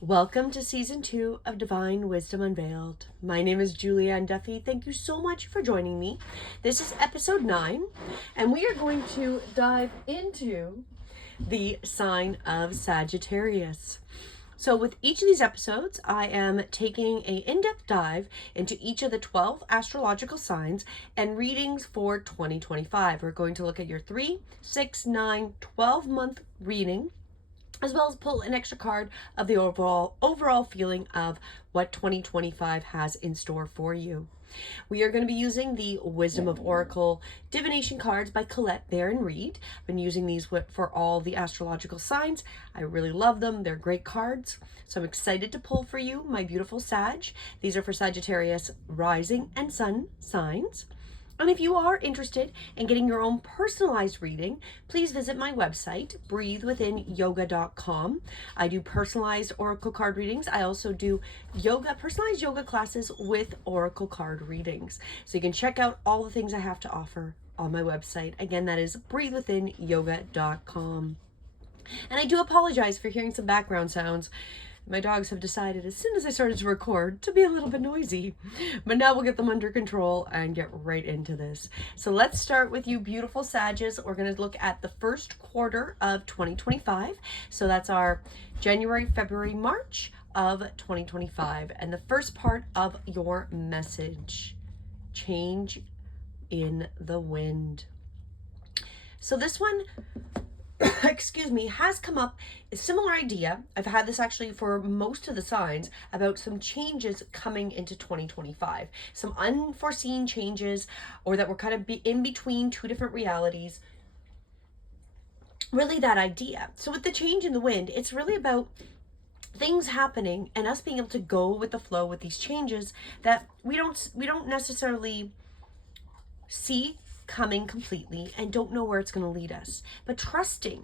Welcome to season 2 of Divine Wisdom Unveiled. My name is Julianne Duffy. Thank you so much for joining me. This is episode 9, and we are going to dive into the sign of Sagittarius. So with each of these episodes, I am taking an in-depth dive into each of the 12 astrological signs and readings for 2025. We're going to look at your 3, 6, 9, 12-month reading, as well as pull an extra card of the overall feeling of what 2025 has in store for you. We are going to be using the Wisdom of Oracle divination cards by Colette Baron Reed. I've been using these for all the astrological signs. I really love them. They're great cards. So I'm excited to pull for you, my beautiful Sag. These are for Sagittarius rising and sun signs. And if you are interested in getting your own personalized reading, please visit my website, breathewithinyoga.com. I do personalized oracle card readings. I also do personalized yoga classes with oracle card readings. So you can check out all the things I have to offer on my website. Again, that is breathewithinyoga.com. And I do apologize for hearing some background sounds. My dogs have decided as soon as I started to record to be a little bit noisy, but now we'll get them under control and get right into this. So let's start with you beautiful Sages. We're going to look at the first quarter of 2025. So that's our January, February, March of 2025. And the first part of your message, change in the wind. So this one, excuse me, has come up a similar idea. I've had this actually for most of the signs about some changes coming into 2025, some unforeseen changes, or that we're kind of in between two different realities. Really that idea. So with the change in the wind, it's really about things happening and us being able to go with the flow with these changes that we don't necessarily see coming completely and don't know where it's going to lead us, but trusting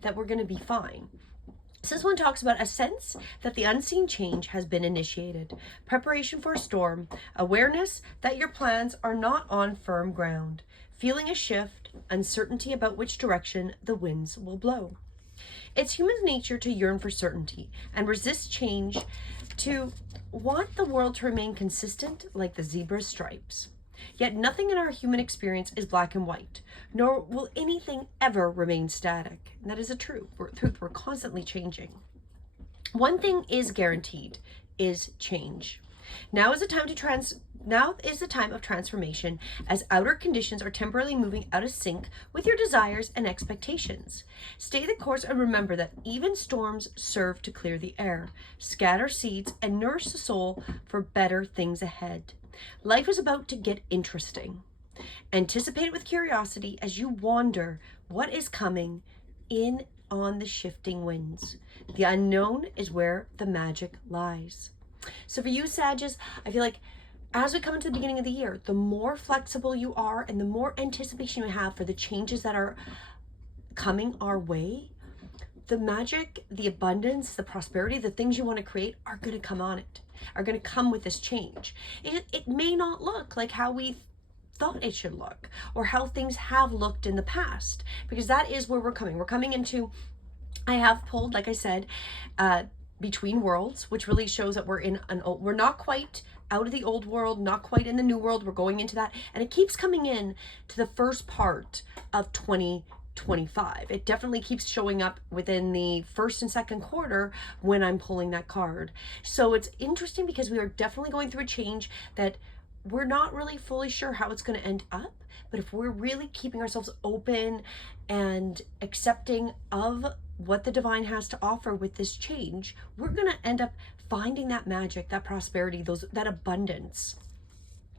that we're going to be fine. So this one talks about a sense that the unseen change has been initiated, preparation for a storm, awareness that your plans are not on firm ground, feeling a shift, uncertainty about which direction the winds will blow. It's human nature to yearn for certainty and resist change, to want the world to remain consistent like the zebra's stripes. Yet nothing in our human experience is black and white, nor will anything ever remain static. And that is a truth. We're constantly changing. One thing is guaranteed, is change. Now is the time of transformation, as outer conditions are temporarily moving out of sync with your desires and expectations. Stay the course and remember that even storms serve to clear the air, scatter seeds, and nourish the soul for better things ahead. Life is about to get interesting. Anticipate with curiosity as you wander what is coming in on the shifting winds. The unknown is where the magic lies. So for you, Sages, I feel like as we come into the beginning of the year, the more flexible you are and the more anticipation you have for the changes that are coming our way, the magic, the abundance, the prosperity, the things you want to create are going to come on it, are going to come with this change. It may not look like how we thought it should look or how things have looked in the past, because that is where we're coming. We're coming into, I have pulled, like I said, between worlds, which really shows that we're not quite out of the old world, not quite in the new world. We're going into that, and it keeps coming in to the first part of 2025. It definitely keeps showing up within the first and second quarter when I'm pulling that card. So it's interesting because we are definitely going through a change that we're not really fully sure how it's going to end up. But if we're really keeping ourselves open and accepting of what the divine has to offer with this change, we're going to end up finding that magic, that prosperity, that abundance.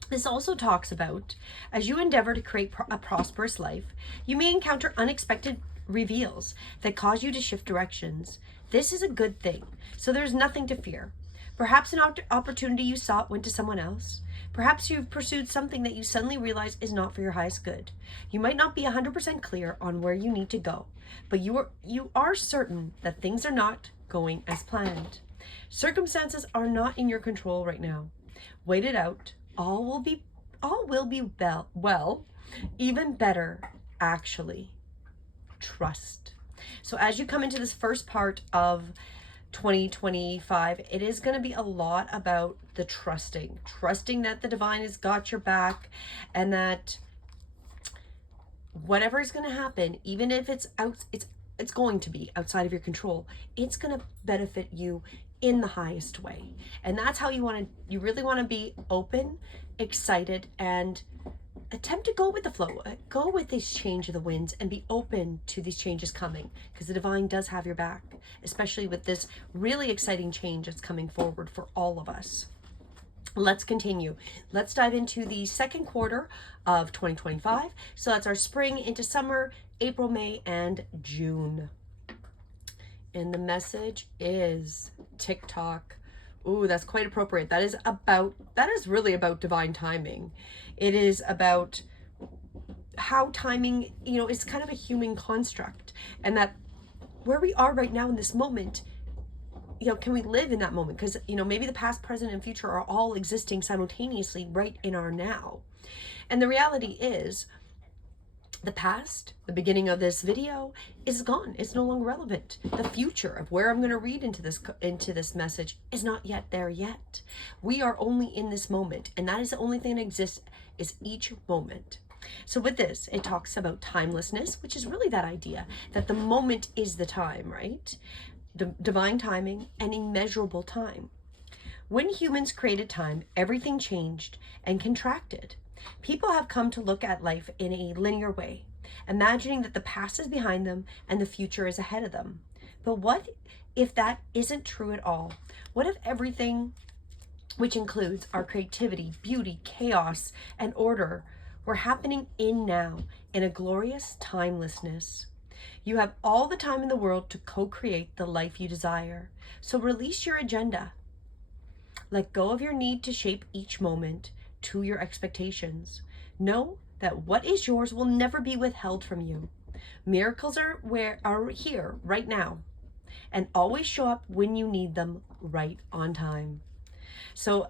This also talks about, as you endeavor to create a prosperous life, you may encounter unexpected reveals that cause you to shift directions. This is a good thing, so there's nothing to fear. Perhaps an opportunity you sought went to someone else. Perhaps you've pursued something that you suddenly realize is not for your highest good. You might not be 100% clear on where you need to go, but you are certain that things are not going as planned. Circumstances are not in your control right now. Wait it out. All will be well, even better, actually. Trust. So as you come into this first part of 2025, it is going to be a lot about the trusting that the divine has got your back, and that whatever is going to happen, even if it's going to be outside of your control, it's going to benefit you in the highest way. And that's how you really want to be open, excited, and attempt to go with the flow. Go with this change of the winds and be open to these changes coming, because the divine does have your back, especially with this really exciting change that's coming forward for all of us. Let's continue. Let's dive into the second quarter of 2025. So that's our spring into summer, April, May, and June. And the message is TikTok. Ooh, that's quite appropriate. That is really about divine timing. It is about how timing, is kind of a human construct, and that where we are right now in this moment, can we live in that moment? Because, maybe the past, present, and future are all existing simultaneously right in our now. And the reality is, the past, the beginning of this video, is gone. It's no longer relevant. The future of where I'm going to read into this message is not yet there yet. We are only in this moment, and that is the only thing that exists, is each moment. So with this, it talks about timelessness, which is really that idea that the moment is the time, right? Divine timing and immeasurable time. When humans created time, everything changed and contracted. People have come to look at life in a linear way, imagining that the past is behind them and the future is ahead of them. But what if that isn't true at all? What if everything, which includes our creativity, beauty, chaos, and order, were happening in now, in a glorious timelessness? You have all the time in the world to co-create the life you desire. So release your agenda. Let go of your need to shape each moment to your expectations. Know that what is yours will never be withheld from you. Miracles are here right now, and always show up when you need them, right on time. So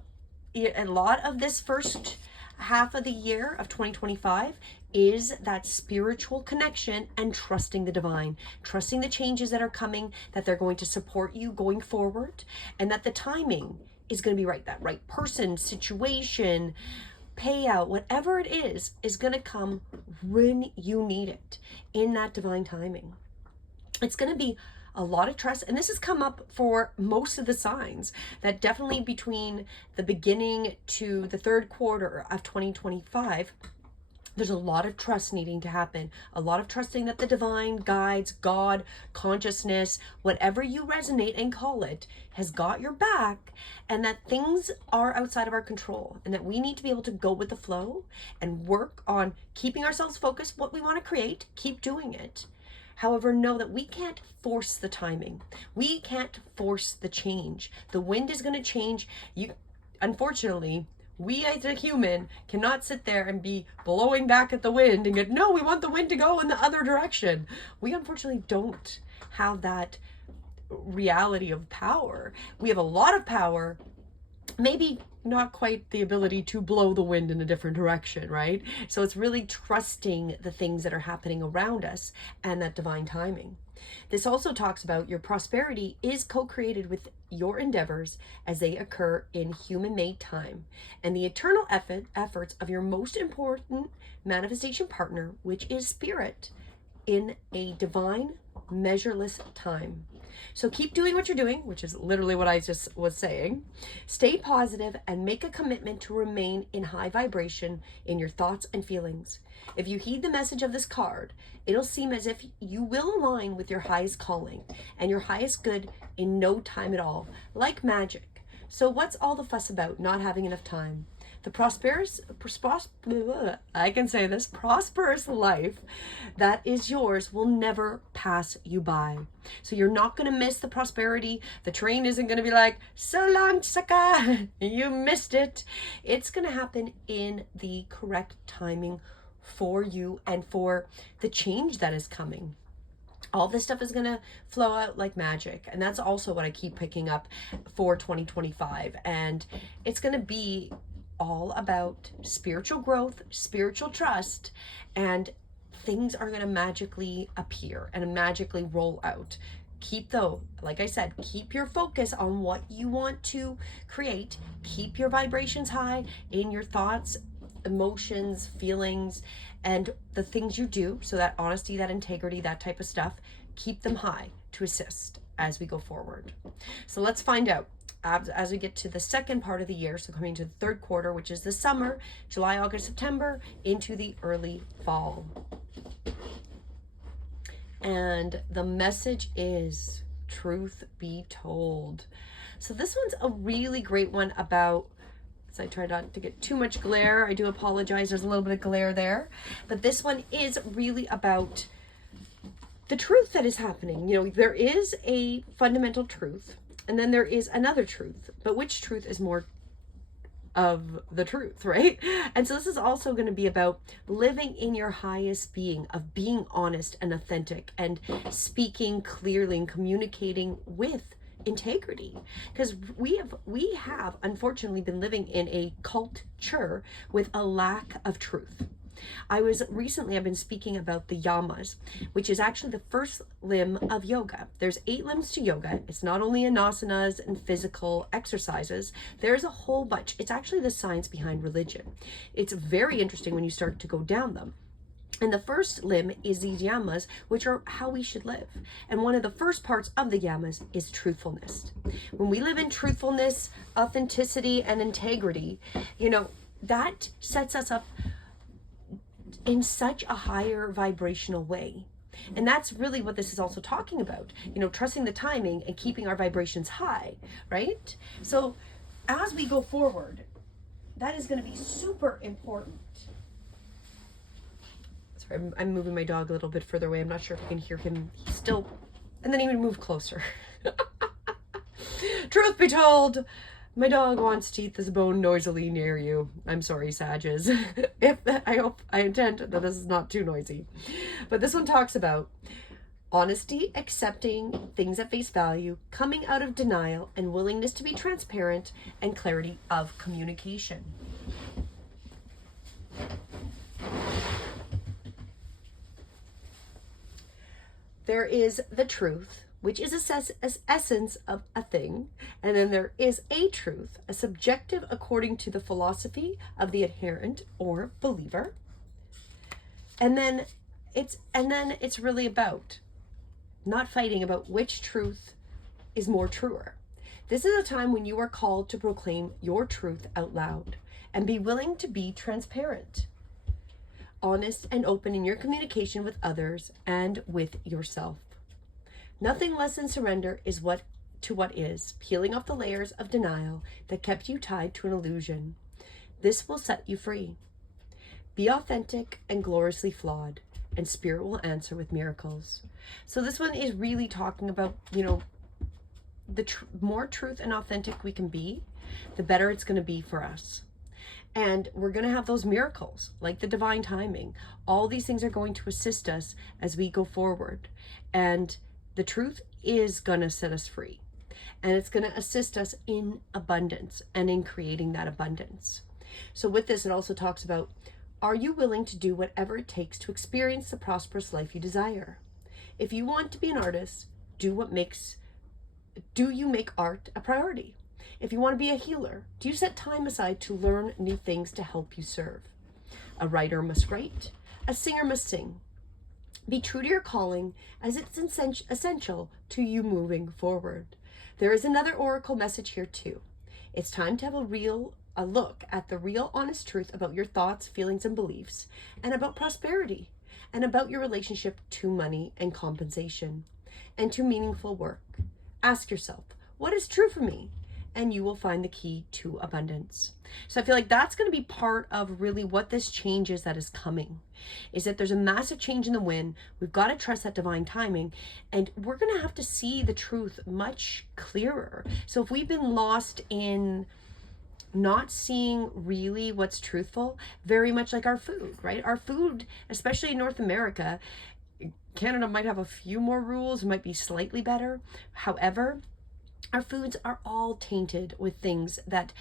a lot of this first half of the year of 2025 is that spiritual connection and trusting the divine, trusting the changes that are coming, that they're going to support you going forward, and that the timing is going to be right. That right person, situation, payout, whatever it is going to come when you need it in that divine timing. It's going to be a lot of trust, and this has come up for most of the signs, that definitely between the beginning to the third quarter of 2025, there's a lot of trust needing to happen, a lot of trusting that the divine guides, God, consciousness, whatever you resonate and call it, has got your back, and that things are outside of our control, and that we need to be able to go with the flow and work on keeping ourselves focused, what we want to create, keep doing it. However, know that we can't force the timing. We can't force the change. The wind is going to change. Unfortunately, we as a human cannot sit there and be blowing back at the wind and go, no, we want the wind to go in the other direction. We unfortunately don't have that reality of power. We have a lot of power, maybe not quite the ability to blow the wind in a different direction, right? So it's really trusting the things that are happening around us and that divine timing. This also talks about your prosperity is co-created with your endeavors as they occur in human-made time, and the eternal efforts of your most important manifestation partner, which is spirit, in a divine, measureless time. So keep doing what you're doing, which is literally what I just was saying. Stay positive and make a commitment to remain in high vibration in your thoughts and feelings. If you heed the message of this card, it'll seem as if you will align with your highest calling and your highest good in no time at all, like magic. So what's all the fuss about not having enough time? The prosperous life that is yours will never pass you by. So you're not going to miss the prosperity. The train isn't going to be like, so long, sucker, you missed it. It's going to happen in the correct timing for you and for the change that is coming. All this stuff is going to flow out like magic. And that's also what I keep picking up for 2025. And it's going to be all about spiritual growth, spiritual trust, and things are going to magically appear and magically roll out. Keep though, like I said, keep your focus on what you want to create. Keep your vibrations high in your thoughts, emotions, feelings, and the things you do. So that honesty, that integrity, that type of stuff, keep them high to assist as we go forward. So let's find out as we get to the second part of the year. So coming to the third quarter, which is the summer, July, August, September, into the early fall. And the message is truth be told. So this one's a really great one about, so I try not to get too much glare. I do apologize. There's a little bit of glare there. But this one is really about the truth that is happening. You know, there is a fundamental truth, and then there is another truth. But which truth is more of the truth, right? And so this is also going to be about living in your highest being, of being honest and authentic and speaking clearly and communicating with integrity, because we have unfortunately been living in a culture with a lack of truth. I've been speaking about the yamas, which is actually the first limb of yoga. There's 8 limbs to yoga. It's not only in asanas and physical exercises. There's a whole bunch. It's actually the science behind religion. It's very interesting when you start to go down them. And the first limb is these yamas, which are how we should live. And one of the first parts of the yamas is truthfulness. When we live in truthfulness, authenticity, and integrity, you know, that sets us up in such a higher vibrational way. And that's really what this is also talking about, you know, trusting the timing and keeping our vibrations high, right? So as we go forward, that is going to be super important. Sorry, I'm moving my dog a little bit further away. I'm not sure if you can hear him. He's still, and then he would move closer. Truth be told, my dog wants to eat this bone noisily near you. I'm sorry, Sages. I intend that this is not too noisy. But this one talks about honesty, accepting things at face value, coming out of denial, and willingness to be transparent, and clarity of communication. There is the truth, which is a essence of a thing, and then there is a truth, a subjective according to the philosophy of the adherent or believer. And then it's really about not fighting about which truth is more truer. This is a time when you are called to proclaim your truth out loud and be willing to be transparent, honest, and open in your communication with others and with yourself. Nothing less than surrender is what is, peeling off the layers of denial that kept you tied to an illusion. This will set you free. Be authentic and gloriously flawed, and spirit will answer with miracles. So this one is really talking about, you know, the more truth and authentic we can be, the better it's going to be for us. And we're going to have those miracles, like the divine timing. All these things are going to assist us as we go forward. And the truth is going to set us free. And it's going to assist us in abundance and in creating that abundance. So with this, it also talks about, are you willing to do whatever it takes to experience the prosperous life you desire? If you want to be an artist, do you make art a priority? If you want to be a healer, do you set time aside to learn new things to help you serve? A writer must write. A singer must sing. Be true to your calling, as it's essential to you moving forward. There is another oracle message here too. It's time to have a look at the real honest truth about your thoughts, feelings, and beliefs, and about prosperity, and about your relationship to money and compensation, and to meaningful work. Ask yourself, what is true for me? And you will find the key to abundance. So I feel like that's going to be part of really what this change is that is coming, is that there's a massive change in the wind. We've got to trust that divine timing, and we're going to have to see the truth much clearer. So if we've been lost in not seeing really what's truthful, very much like our food, right? Our food, especially in North America, Canada might have a few more rules, might be slightly better. However, our foods are all tainted with things that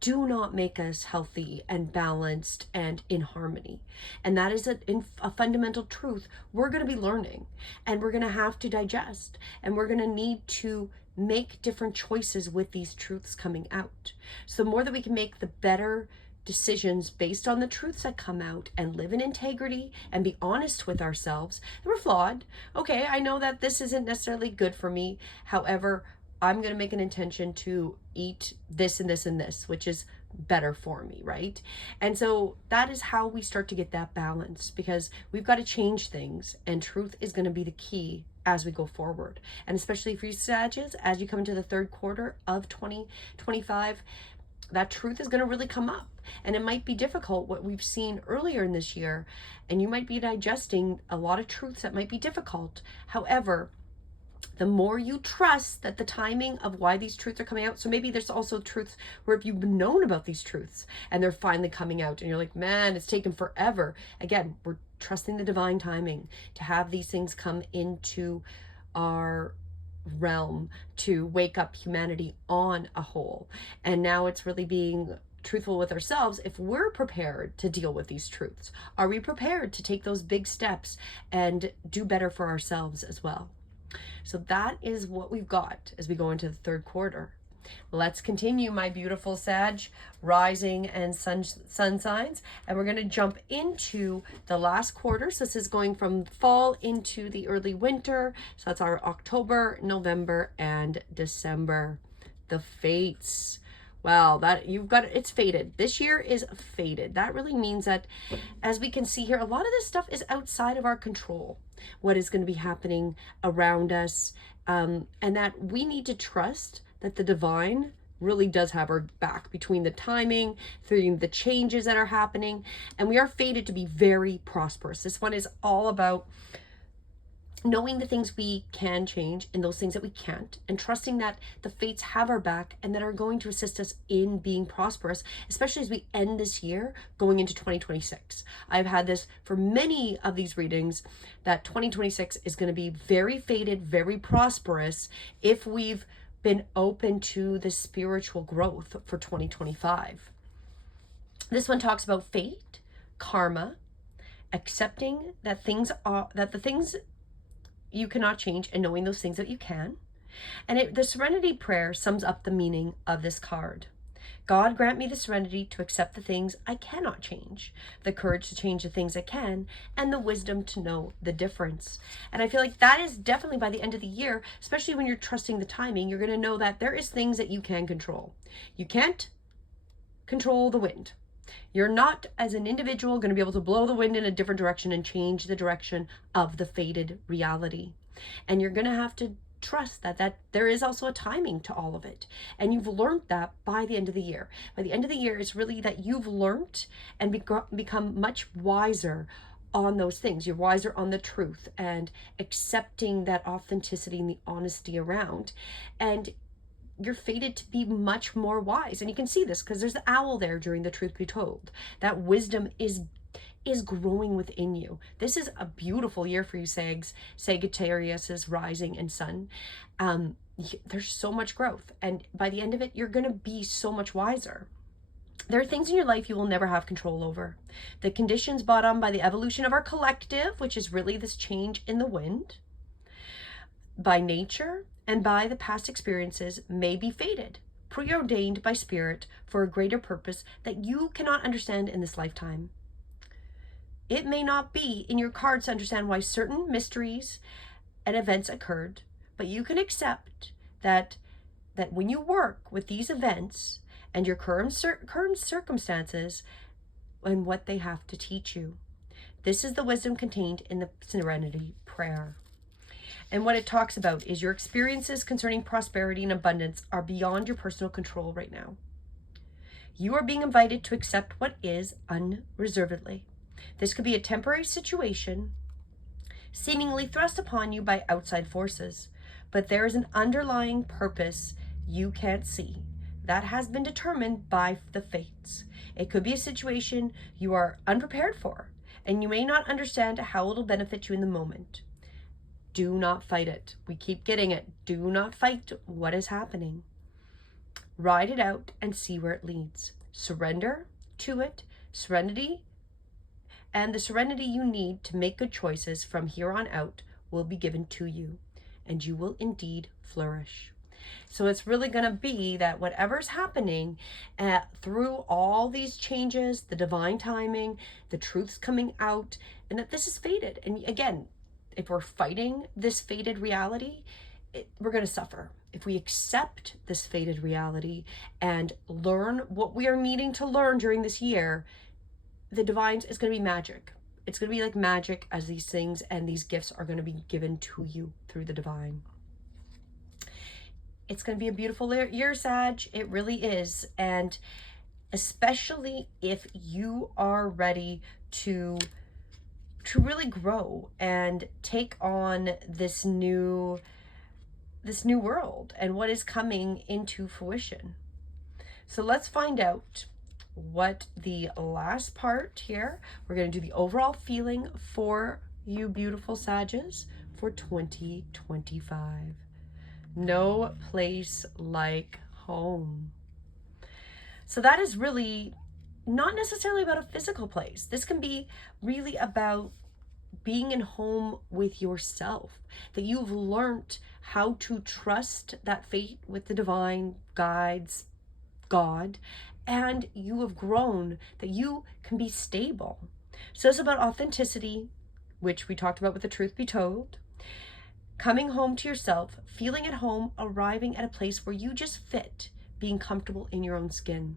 do not make us healthy and balanced and in harmony. And that is a fundamental truth we're going to be learning, and we're going to have to digest, and we're going to need to make different choices with these truths coming out. So the more that we can make, the better decisions based on the truths that come out, and live in integrity and be honest with ourselves that we're flawed. Okay, I know that this isn't necessarily good for me. However, I'm going to make an intention to eat this and this and this, which is better for me, right? And so that is how we start to get that balance, because we've got to change things, and truth is going to be the key as we go forward. And especially for you Sagittarius, as you come into the third quarter of 2025, that truth is going to really come up. And it might be difficult, what we've seen earlier in this year, and you might be digesting a lot of truths that might be difficult. However, the more you trust that the timing of why these truths are coming out. So maybe there's also truths where if you've known about these truths and they're finally coming out and you're like, man, it's taken forever. Again, we're trusting the divine timing to have these things come into our realm to wake up humanity on a whole. And now it's really being truthful with ourselves. If we're prepared to deal with these truths, are we prepared to take those big steps and do better for ourselves as well? So that is what we've got as we go into the third quarter. Let's continue, my beautiful Sag, rising and sun signs. And we're going to jump into the last quarter. So this is going from fall into the early winter. So that's our October, November, and December. The fates. Wow, that you've got, it's fated. This year is fated. That really means that, as we can see here, a lot of this stuff is outside of our control. What is going to be happening around us, and that we need to trust that the divine really does have our back between the timing, through the changes that are happening, and we are fated to be very prosperous. This one is all about knowing the things we can change and those things that we can't, and trusting that the fates have our back and that are going to assist us in being prosperous, especially as we end this year going into 2026. I've had this for many of these readings, that 2026 is going to be very fated, very prosperous, if we've been open to the spiritual growth for 2025. This one talks about fate, karma, accepting that the things you cannot change, and knowing those things that you can. And the Serenity Prayer sums up the meaning of this card. God grant me the serenity to accept the things I cannot change, the courage to change the things I can, and the wisdom to know the difference. And I feel like that is definitely by the end of the year, especially when you're trusting the timing, you're going to know that there is things that you can control. You can't control the wind. You're not, as an individual, going to be able to blow the wind in a different direction and change the direction of the fated reality. And you're going to have to trust that there is also a timing to all of it. And you've learned that by the end of the year. By the end of the year, it's really that you've learned and become much wiser on those things. You're wiser on the truth and accepting that authenticity and the honesty around. And you're fated to be much more wise. And you can see this because there's the owl there during the truth be told. That wisdom is growing within you. This is a beautiful year for you, Sagittarius is rising and sun. There's so much growth. And by the end of it, you're going to be so much wiser. There are things in your life you will never have control over. The conditions brought on by the evolution of our collective, which is really this change in the wind, by nature, and by the past experiences, may be fated, preordained by spirit for a greater purpose that you cannot understand in this lifetime. It may not be in your cards to understand why certain mysteries and events occurred, but you can accept that when you work with these events and your current circumstances and what they have to teach you. This is the wisdom contained in the Serenity Prayer. And what it talks about is your experiences concerning prosperity and abundance are beyond your personal control right now. You are being invited to accept what is unreservedly. This could be a temporary situation seemingly thrust upon you by outside forces, but there is an underlying purpose you can't see that has been determined by the fates. It could be a situation you are unprepared for, and you may not understand how it'll benefit you in the moment. Do not fight it. We keep getting it. Do not fight what is happening. Ride it out and see where it leads. Surrender to it. Serenity and the serenity you need to make good choices from here on out will be given to you, and you will indeed flourish. So it's really going to be that whatever's happening through all these changes, the divine timing, the truths coming out, and that this is fated. And again, if we're fighting this fated reality, we're going to suffer. If we accept this fated reality and learn what we are needing to learn during this year, the divine is going to be magic. It's going to be like magic as these things and these gifts are going to be given to you through the divine. It's going to be a beautiful year, Sag. It really is. And especially if you are ready to really grow and take on this new world and what is coming into fruition. So let's find out what the last part here. We're going to do the overall feeling for you beautiful Sages for 2025. No place like home. So that is really not necessarily about a physical place. This can be really about being in home with yourself, that you've learned how to trust that fate with the divine guides, God, and you have grown that you can be stable. So it's about authenticity, which we talked about with the truth be told, coming home to yourself, feeling at home, arriving at a place where you just fit, being comfortable in your own skin.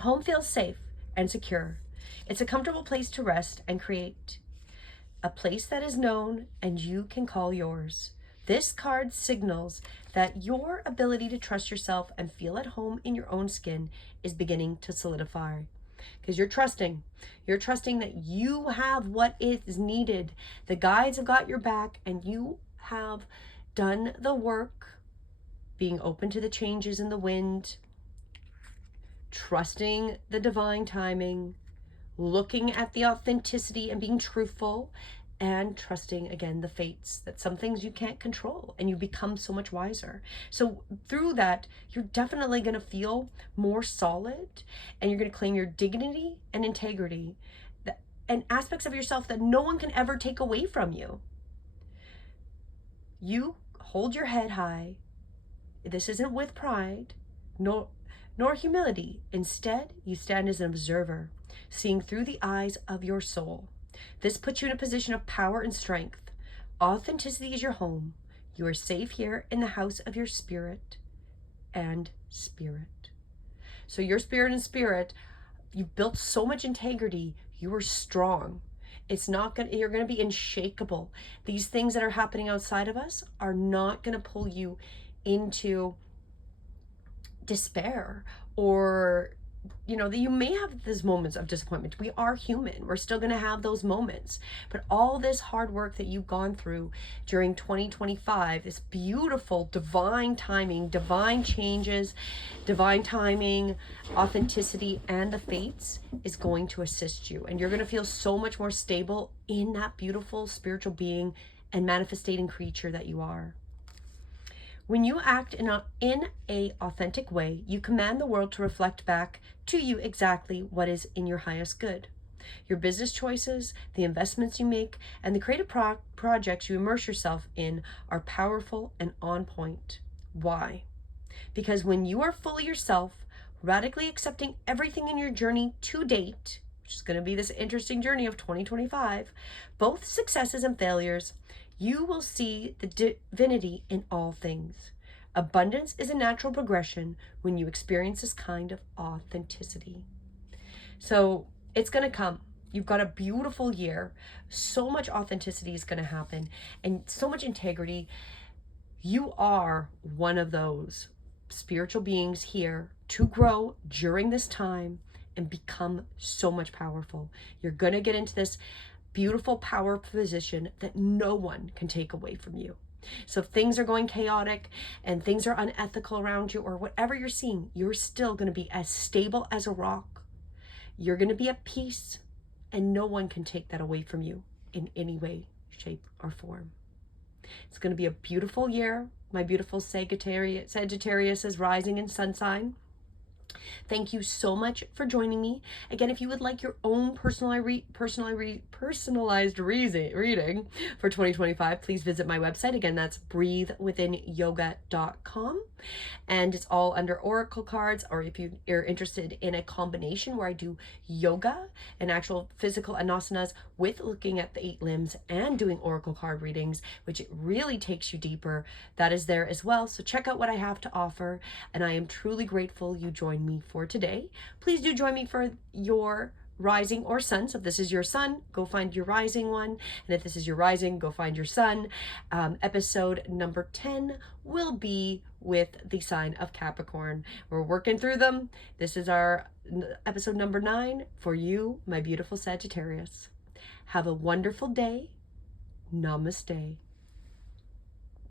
Home feels safe and secure. It's a comfortable place to rest and create. A place that is known and you can call yours. This card signals that your ability to trust yourself and feel at home in your own skin is beginning to solidify. Because you're trusting that you have what is needed. The guides have got your back and you have done the work, being open to the changes in the wind, trusting the divine timing, looking at the authenticity and being truthful, and trusting again the fates, that some things you can't control and you become so much wiser. So through that, you're definitely going to feel more solid and you're going to claim your dignity and integrity and aspects of yourself that no one can ever take away from you. You hold your head high. This isn't with pride, nor humility. Instead, you stand as an observer, seeing through the eyes of your soul. This puts you in a position of power and strength. Authenticity is your home. You are safe here in the house of your spirit and spirit. So your spirit and spirit, you've built so much integrity. You are strong. You're going to be unshakable. These things that are happening outside of us are not going to pull you into despair or that you may have these moments of disappointment. We are human. We're still going to have those moments. But all this hard work that you've gone through during 2025, this beautiful divine timing, divine changes, divine timing, authenticity, and the fates is going to assist you. And you're going to feel so much more stable in that beautiful spiritual being and manifesting creature that you are. When you act in a authentic way, you command the world to reflect back to you exactly what is in your highest good. Your business choices, the investments you make, and the creative projects you immerse yourself in are powerful and on point. Why? Because when you are fully yourself, radically accepting everything in your journey to date, which is going to be this interesting journey of 2025, both successes and failures, you will see the divinity in all things. Abundance is a natural progression when you experience this kind of authenticity. So it's going to come. You've got a beautiful year. So much authenticity is going to happen and so much integrity. You are one of those spiritual beings here to grow during this time and become so much powerful. You're going to get into this beautiful power position that no one can take away from you. So if things are going chaotic and things are unethical around you or whatever you're seeing, you're still going to be as stable as a rock. You're going to be at peace and no one can take that away from you in any way, shape, or form. It's going to be a beautiful year. My beautiful Sagittarius is rising in sun sign. Thank you so much for joining me. Again, if you would like your own personalized reading for 2025, please visit my website. Again, that's breathewithinyoga.com. And it's all under oracle cards, or if you're interested in a combination where I do yoga and actual physical asanas with looking at the 8 limbs and doing oracle card readings, which it really takes you deeper, that is there as well. So check out what I have to offer, and I am truly grateful you joined me for today. Please do join me for your rising or sun. So if this is your sun, go find your rising one. And if this is your rising, go find your sun. Episode number 10 will be with the sign of Capricorn. We're working through them. This is our episode number 9 for you, my beautiful Sagittarius. Have a wonderful day. Namaste.